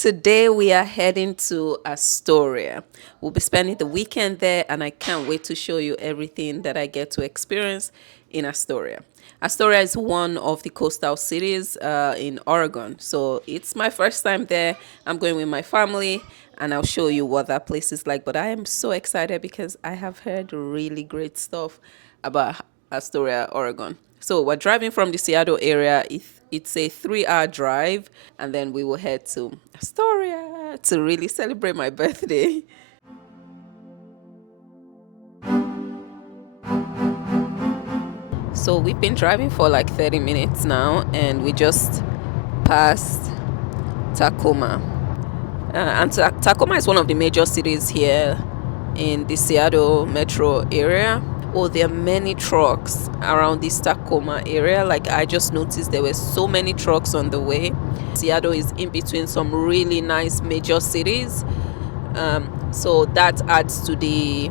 Today we are heading to Astoria. We'll be spending the weekend there, and I can't wait to show you everything that I get to experience in Astoria. Astoria is one of the coastal cities in Oregon, so it's my first time there. I'm going with my family, and I'll show you what that place is like. But I am so excited because I have heard really great stuff about Astoria, Oregon. So we're driving from the Seattle area. It's a 3-hour drive, and then we will head to Astoria to really celebrate my birthday. So we've been driving for like 30 minutes now, and we just passed Tacoma. And Tacoma is one of the major cities here in the Seattle metro area. Oh, there are many trucks around this Tacoma area. Like, I just noticed there were so many trucks on the way. Seattle is in between some really nice major cities. So that adds to the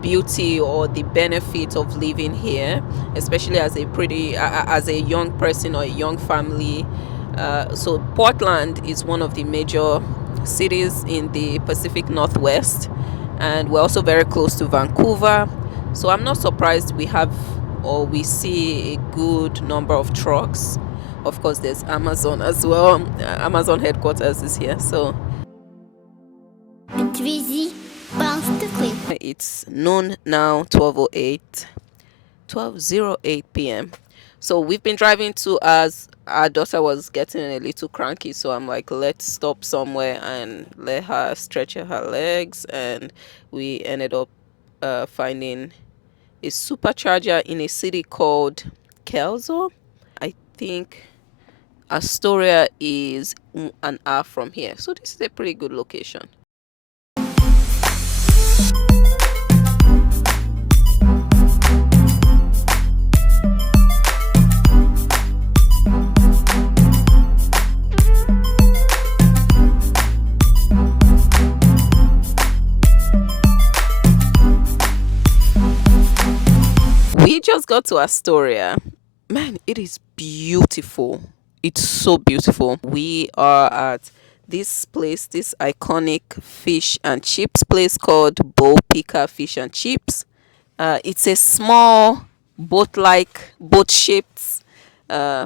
beauty or the benefit of living here, especially as a young person or a young family. So Portland is one of the major cities in the Pacific Northwest, and we're also very close to Vancouver. So I'm not surprised we see a good number of trucks. Of course, there's Amazon as well. Amazon headquarters is here. So it's noon now, 12:08 p.m. So we've been driving as our daughter was getting a little cranky. So I'm like, let's stop somewhere and let her stretch her legs. And we ended up finding a supercharger in a city called Kelso. I think Astoria is an hour from here. So this is a pretty good location. We just got to Astoria. Man, it is beautiful. It's so beautiful. We are at this place, this iconic fish and chips place called Bow Picker Fish and Chips. It's a small boat-shaped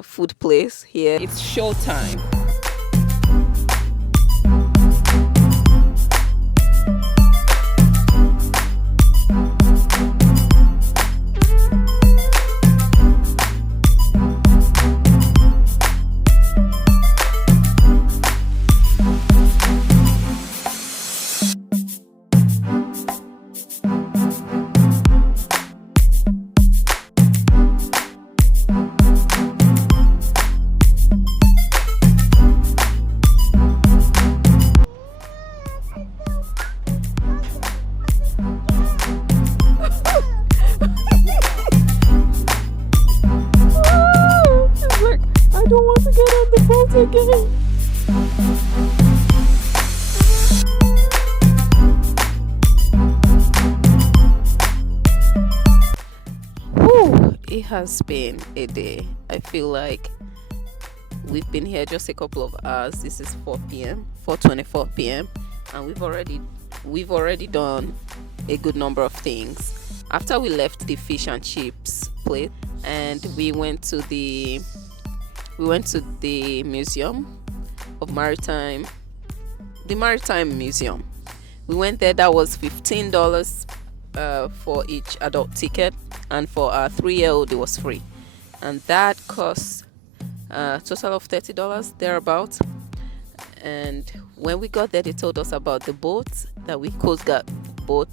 food place here. It's showtime. I don't want to get on the boat again. Whew, it has been a day. I feel like we've been here just a couple of hours. This is 4 p.m., 4:24 p.m., and we've already done a good number of things. After we left the fish and chips place, and we went to the Museum of Maritime, the Maritime Museum. We went there. That was $15 for each adult ticket, and for our 3-year-old it was free, and that cost a total of $30 thereabouts. And when we got there, they told us about the boat, that we Coast Guard boat,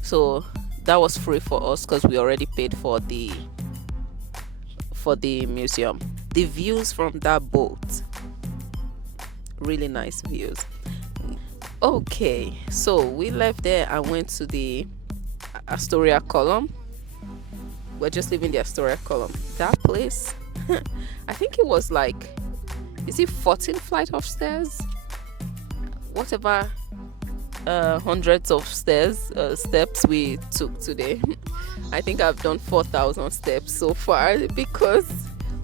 so that was free for us because we already paid for the museum. The views from that boat, really nice views. Okay, so we left there and went to the Astoria Column. We're just leaving the Astoria Column. That place, I think it was like, is it 14 flight of stairs? Whatever hundreds of steps we took today. I think I've done 4,000 steps so far because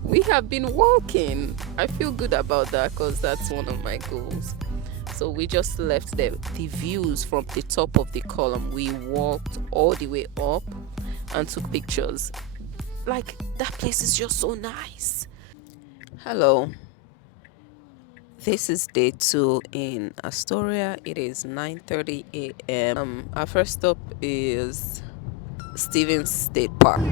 we have been walking. I feel good about that because that's one of my goals. So we just left the views from the top of the column. We walked all the way up and took pictures. Like, that place is just so nice. Hello, this is day 2 in Astoria. It is 9:30 a.m. Our first stop is Stevens State Park.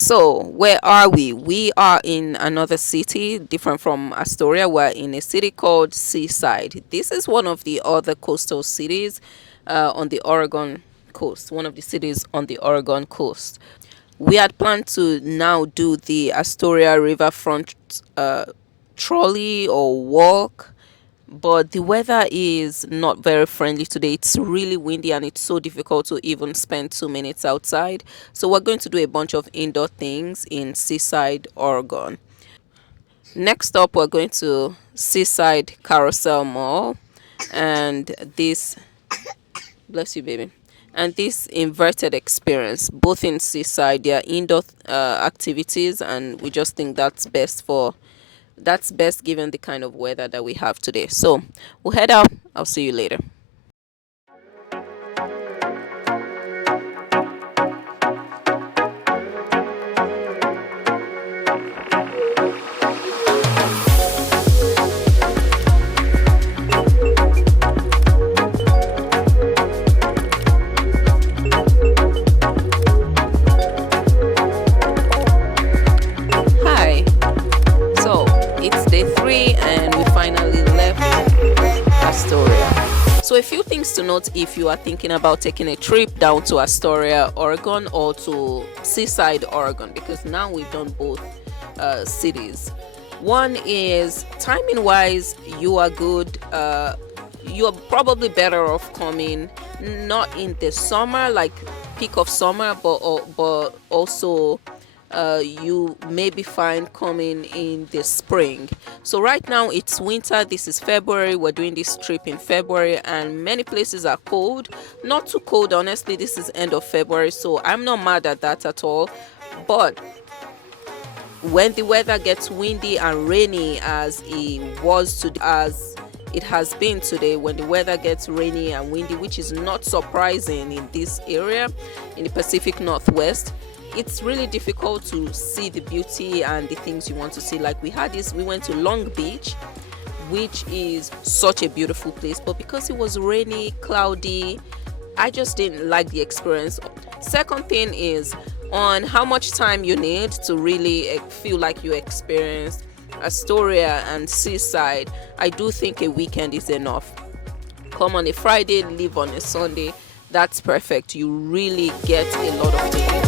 So, where are we? We are in another city, different from Astoria. We're in a city called Seaside. This is one of the other coastal cities on the Oregon coast, one of the cities on the Oregon coast. We had planned to now do the Astoria Riverfront trolley or walk, but the weather is not very friendly today. It's really windy and it's so difficult to even spend 2 minutes outside. So we're going to do a bunch of indoor things in Seaside, Oregon. Next up, we're going to Seaside Carousel Mall, and this, bless you, baby, and this inverted experience. Both in Seaside, they are indoor activities, and we just think that's best given the kind of weather that we have today. So we'll head out. I'll see you later. Hi. So it's day 3 and we finally left Astoria. So a few things to note if you are thinking about taking a trip down to Astoria, Oregon, or to Seaside, Oregon, because now we've done both cities. One is timing wise, you are good. You're probably better off coming not in the summer, like peak of summer, but also you may be fine coming in the spring. So right now it's winter. This is February. We're doing this trip in February and many places are cold. Not too cold, honestly. This is end of February, so I'm not mad at that at all. But when the weather gets windy and rainy as it has been today, when the weather gets rainy and windy, which is not surprising in this area in the Pacific Northwest, it's really difficult to see the beauty and the things you want to see. Like we went to Long Beach, which is such a beautiful place, but because it was rainy, cloudy, I just didn't like the experience. Second thing is on how much time you need to really feel like you experienced Astoria and Seaside. I do think a weekend is enough. Come on a Friday, leave on a Sunday. That's perfect. You really get a lot of things.